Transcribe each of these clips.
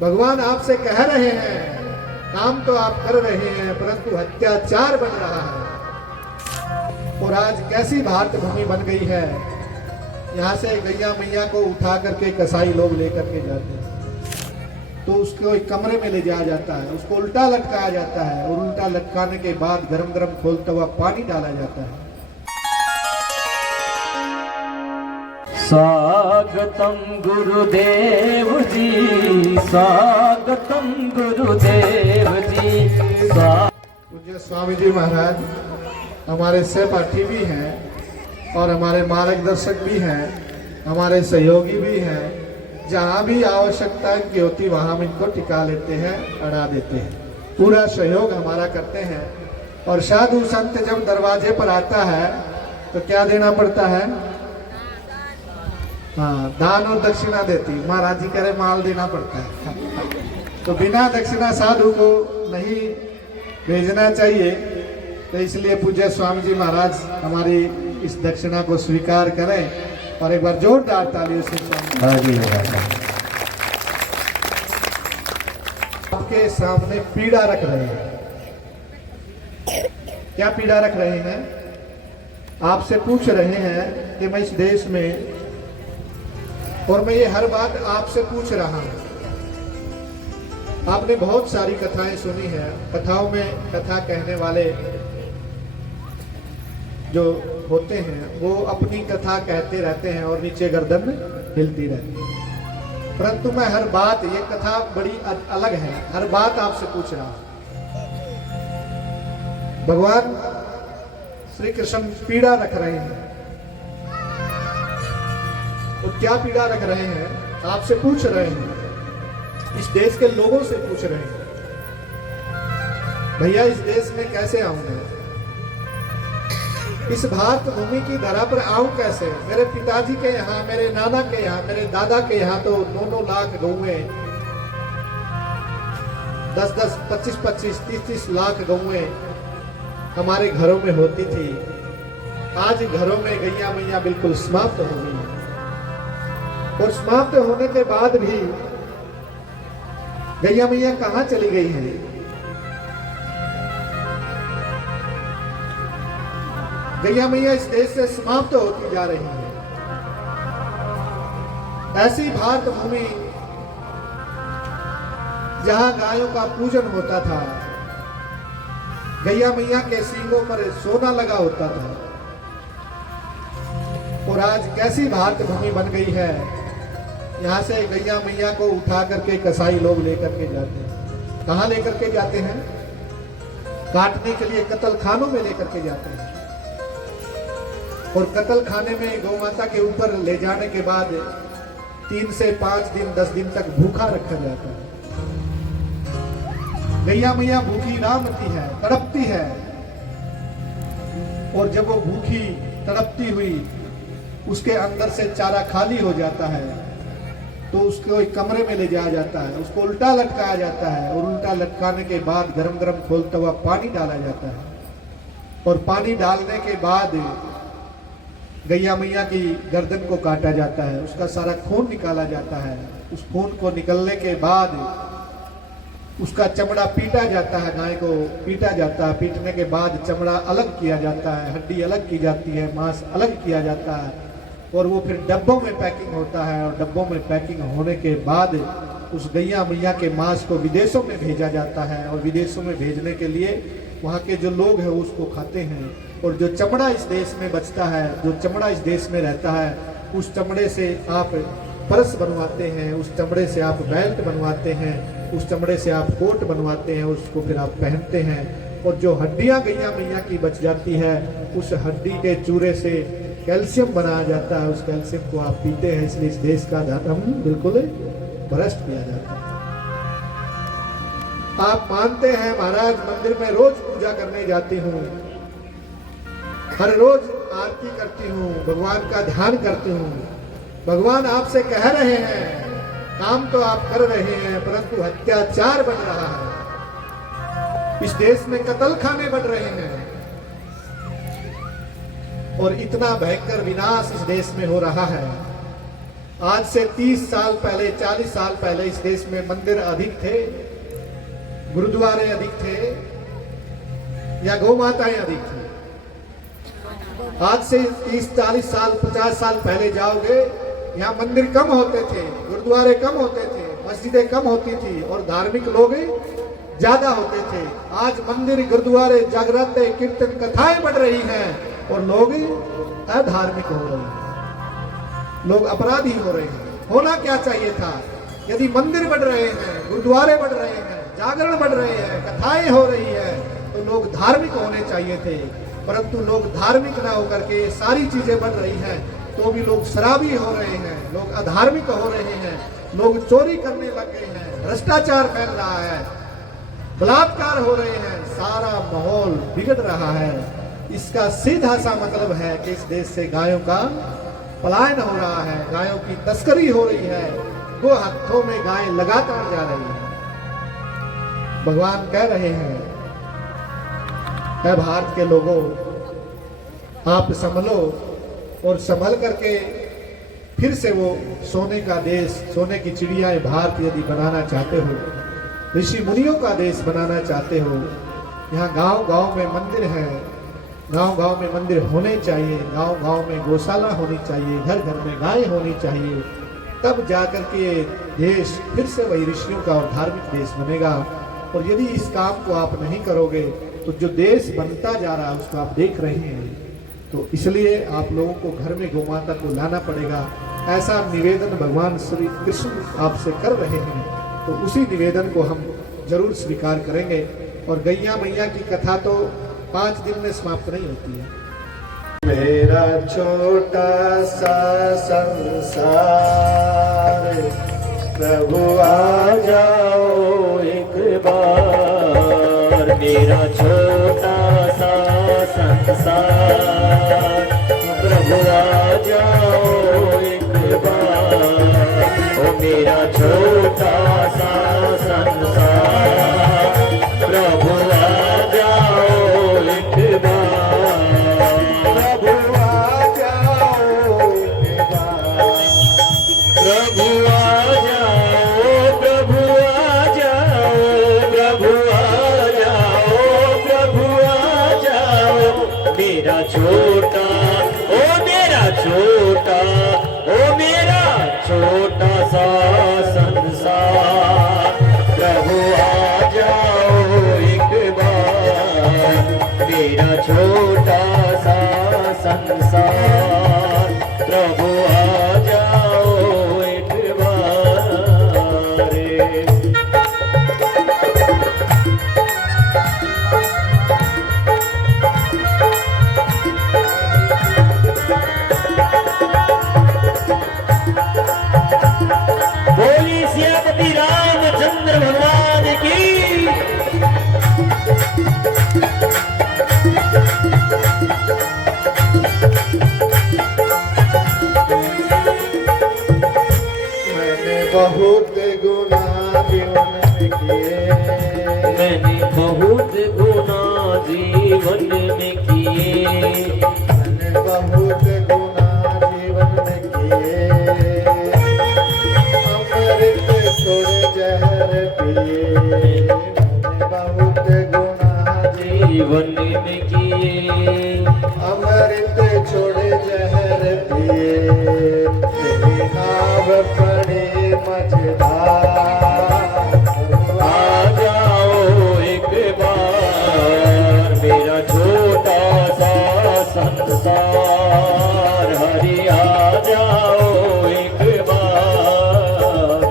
भगवान आपसे कह रहे हैं, काम तो आप कर रहे हैं, परंतु अत्याचार बन रहा है। और आज कैसी भारत भूमि बन गई है, यहाँ से गैया मैया को उठा करके कसाई लोग लेकर के जाते हैं, तो उसको एक कमरे में ले जाया जाता है, उसको उल्टा लटकाया जाता है, और उल्टा लटकाने के बाद गरम गरम खोलता हुआ पानी डाला जाता है। स्वागतम गुरुदेव जी, स्वागतम गुरुदेव जी। पूज्य स्वामी जी महाराज हमारे सहपाठी भी हैं और हमारे मार्गदर्शक भी हैं, हमारे सहयोगी भी हैं। जहाँ भी आवश्यकता इनकी होती वहाँ हम इनको टिका लेते हैं, अड़ा देते हैं, पूरा सहयोग हमारा करते हैं। और साधु संत जब दरवाजे पर आता है तो क्या देना पड़ता है? हाँ, दान और दक्षिणा देती। महाराज जी कह रहे माल देना पड़ता है। तो बिना दक्षिणा साधु को नहीं भेजना चाहिए। तो इसलिए पूज्य स्वामी जी महाराज हमारी इस दक्षिणा को स्वीकार करें और एक बार जोरदार तालियों से आपके सामने पीड़ा रख रहे हैं। क्या पीड़ा रख रहे हैं? आपसे पूछ रहे हैं कि मैं इस देश में, और मैं ये हर बात आपसे पूछ रहा हूं। आपने बहुत सारी कथाएं सुनी है, कथाओं में कथा कहने वाले जो होते हैं वो अपनी कथा कहते रहते हैं और नीचे गर्दन हिलती रहती है। परंतु मैं हर बात, ये कथा बड़ी अलग है, हर बात आपसे पूछ रहा हूं। भगवान श्री कृष्ण पीड़ा रख रहे हैं, और क्या पीड़ा रख रहे हैं? आपसे पूछ रहे हैं, इस देश के लोगों से पूछ रहे हैं, भैया इस देश में कैसे आऊंगा? इस भारत भूमि की धरा पर आऊं कैसे? मेरे पिताजी के यहाँ, मेरे नाना के यहाँ, मेरे दादा के यहाँ तो 9-9 लाख गौएं, 10-10, 25-25, 30-30 लाख गौएं हमारे घरों में होती थी। आज घरों में गैया मैया बिल्कुल समाप्त हो गई है। और समाप्त होने के बाद भी गैया मैया कहां चली गई है? गैया मैया इस देश से समाप्त होती जा रही है। ऐसी भारत भूमि जहां गायों का पूजन होता था, गैया मैया के सींगों पर सोना लगा होता था, और आज कैसी भारत भूमि बन गई है, यहाँ से गैया मैया को उठा करके कसाई लोग लेकर के जाते हैं। कहाँ लेकर के जाते हैं? काटने के लिए कत्ल खानों में लेकर के जाते हैं। और कत्ल खाने में गौ माता के ऊपर ले जाने के बाद 3 से 5 दिन 10 दिन तक भूखा रखा जाता है। गैया मैया भूखी रामती है, तड़पती है, और जब वो भूखी तड़पती हुई उसके अंदर से चारा खाली हो जाता है तो उसको एक कमरे में ले जाया जाता है, उसको उल्टा लटकाया जाता है, और उल्टा लटकाने के बाद गरम गरम खोलता हुआ पानी डाला जाता है। और पानी डालने के बाद गैया मैया की गर्दन को काटा जाता है, उसका सारा खून निकाला जाता है। उस खून को निकलने के बाद उसका चमड़ा पीटा जाता है, गाय को पीटा जाता है। पीटने के बाद चमड़ा अलग किया जाता है, हड्डी अलग की जाती है, मांस अलग किया जाता है, और वो फिर डब्बों में पैकिंग होता है। और डब्बों में पैकिंग होने के बाद उस गैया मैया के मांस को विदेशों में भेजा जाता है, और विदेशों में भेजने के लिए वहाँ के जो लोग हैं उसको खाते हैं। और जो चमड़ा इस देश में बचता है, जो चमड़ा इस देश में रहता है, उस चमड़े से आप पर्स बनवाते हैं, उस चमड़े से आप बेल्ट बनवाते हैं, उस चमड़े से आप कोट बनवाते हैं, उसको फिर आप पहनते हैं। और जो हड्डियां गैया मैया की बच जाती है, उस हड्डी के चूरे से कैल्शियम बनाया जाता है, उस कैल्शियम को आप पीते हैं। इसलिए इस देश का धर्म बिल्कुल भ्रष्ट किया जाता है। आप मानते हैं महाराज मंदिर में रोज पूजा करने जाती हूँ, हर रोज आरती करती हूँ, भगवान का ध्यान करती हूँ। भगवान आपसे कह रहे हैं, काम तो आप कर रहे हैं, परंतु अत्याचार बन रहा है। इस देश में कत्ल खाने बन रहे हैं, और इतना भयंकर विनाश इस देश में हो रहा है। आज से 30 साल पहले, 40 साल पहले इस देश में मंदिर अधिक थे, गुरुद्वारे अधिक थे, या गौ माताएं अधिक थी। आज से 30-40 साल, 50 साल पहले जाओगे, यहाँ मंदिर कम होते थे, गुरुद्वारे कम होते थे, मस्जिदें कम होती थी और धार्मिक लोग ज्यादा होते थे। आज मंदिर, गुरुद्वारे, जागराते, कीर्तन, कथाएं बढ़ रही हैं और लोग अधार्मिक हो रहे हैं, लोग अपराधी हो रहे हैं। होना क्या चाहिए था? यदि मंदिर बढ़ रहे हैं, गुरुद्वारे बढ़ रहे हैं, जागरण बढ़ रहे हैं, कथाएं हो रही है, तो लोग धार्मिक होने चाहिए थे। परंतु लोग धार्मिक ना होकर के सारी चीजें बढ़ रही हैं, तो भी लोग शराबी हो रहे हैं, लोग अधार्मिक हो रहे हैं, लोग चोरी करने लग गए हैं, भ्रष्टाचार फैल रहा है, बलात्कार हो रहे हैं, सारा माहौल बिगड़ रहा है। इसका सीधा सा मतलब है कि इस देश से गायों का पलायन हो रहा है, गायों की तस्करी हो रही है, गो हाथों में गाय लगातार जा रही है। भगवान कह रहे हैं, भारत के लोगों, आप संभलो और संभल करके फिर से वो सोने का देश, सोने की चिड़िया भारत यदि बनाना चाहते हो, ऋषि मुनियों का देश बनाना चाहते हो, यहाँ गांव गांव में मंदिर है, गांव गांव में मंदिर होने चाहिए, गांव गांव में गौशाला होनी चाहिए, घर घर में गाय होनी चाहिए, तब जाकर के देश फिर से वही ऋषियों का और धार्मिक देश बनेगा। और यदि इस काम को आप नहीं करोगे तो जो देश बनता जा रहा है उसको आप देख रहे हैं। तो इसलिए आप लोगों को घर में गौ माता को लाना पड़ेगा, ऐसा निवेदन भगवान श्री कृष्ण आपसे कर रहे हैं। तो उसी निवेदन को हम जरूर स्वीकार करेंगे। और गैया मैया की कथा तो 5 दिन में समाप्त नहीं होती है। मेरा छोटा सा संसार, प्रभु आ जाओ एक बार। मेरा छोटा सा संसार, प्रभु आ जाओ एक बार। ओ मेरा छोटा सा संसार, प्रभु आ जाओ एक बार। प्रभु आ जाओ एक बार, प्रभु आ जाओ, प्रभु आ जाओ, प्रभु आ जाओ, प्रभु आ जाओ। मेरा छोटा, ओ मेरा छोटा, ओ मेरा छोटा सा संसार, प्रभु आ जाओ एक बार। मेरा छोटा सा संसार, प्रभु आ जाओ एक बार। बोली सियापति रामचंद्र भगवान की। मैंने बहुत गुनाह जीवन में किए, मैंने बहुत गुनाह जीवन में किए, मैंने बहुत गुनाह जीवन में किए। अमृत छोड़ जहर पिए, मैंने बहुत गुनाह जीवन में किए। अमृत छोड़ जहर पिए। तेरी नाव पड़े मझधार, आ जाओ एक बार। मेरा छोटा सा संसार, हरि आ जाओ एक बार।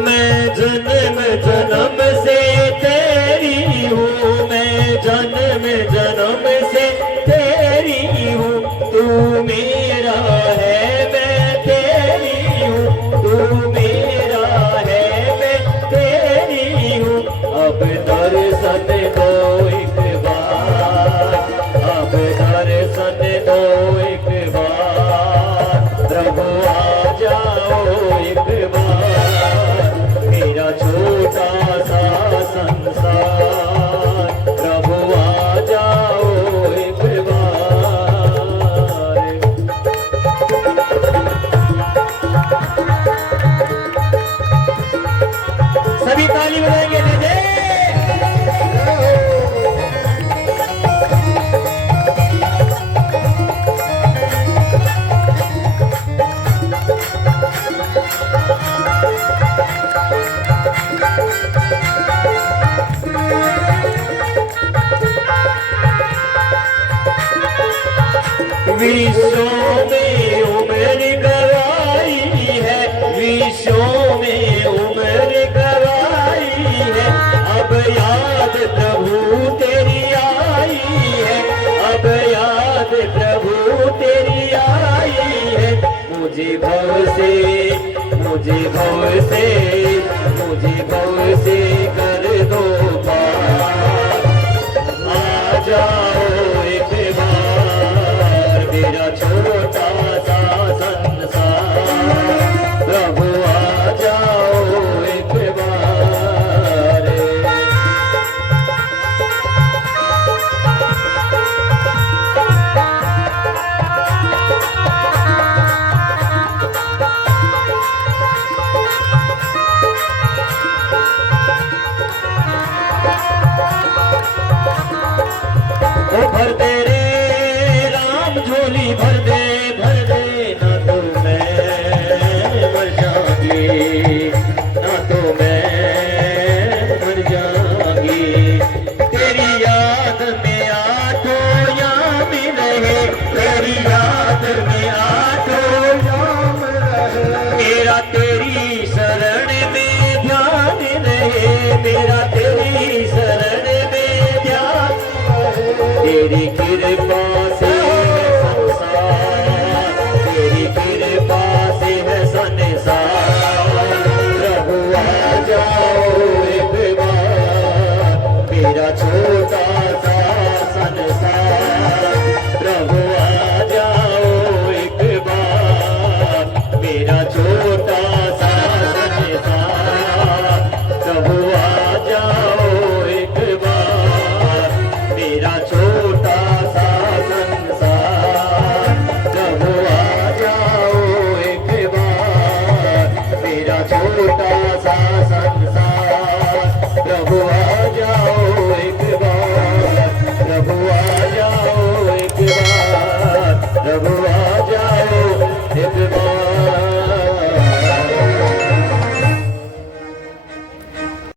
मैं जन्म जन्म से तेरी हूँ, मैं जन्म जन्म से तेरी हूँ। तू मेरा है, मैं तेरी हूँ, दर्शन दो एक बार, अब दर्शन दो एक बार, प्रभु आ जाओ एक बार, मेरा छोटा सा संसार, प्रभु आ जाओ एक बार। सभी ताली बजाएंगे दे दे। विश्व में उम्र गवाई है, विश्व में उम्र गवाई है, अब याद प्रभु तेरी आई है, अब याद प्रभु तेरी आई है, मुझे भव से, मुझे भव से, मुझे भव से कर दो पार, आ जाओ एक बार, मेरा छोटा सा संसार, प्रभु आ जाओ एक बार। ओ भर दे रे राम झोली, भर दे ना तो मैं मर जाऊंगी, ना तो मैं मर जाऊंगी, तेरी याद में आठो याम रहे, तेरी याद में आठो याम रहे, मेरा तेरी शरण में ध्यान रहे, मेरा तेरी शरण में ध्यान, तेरी कृपा से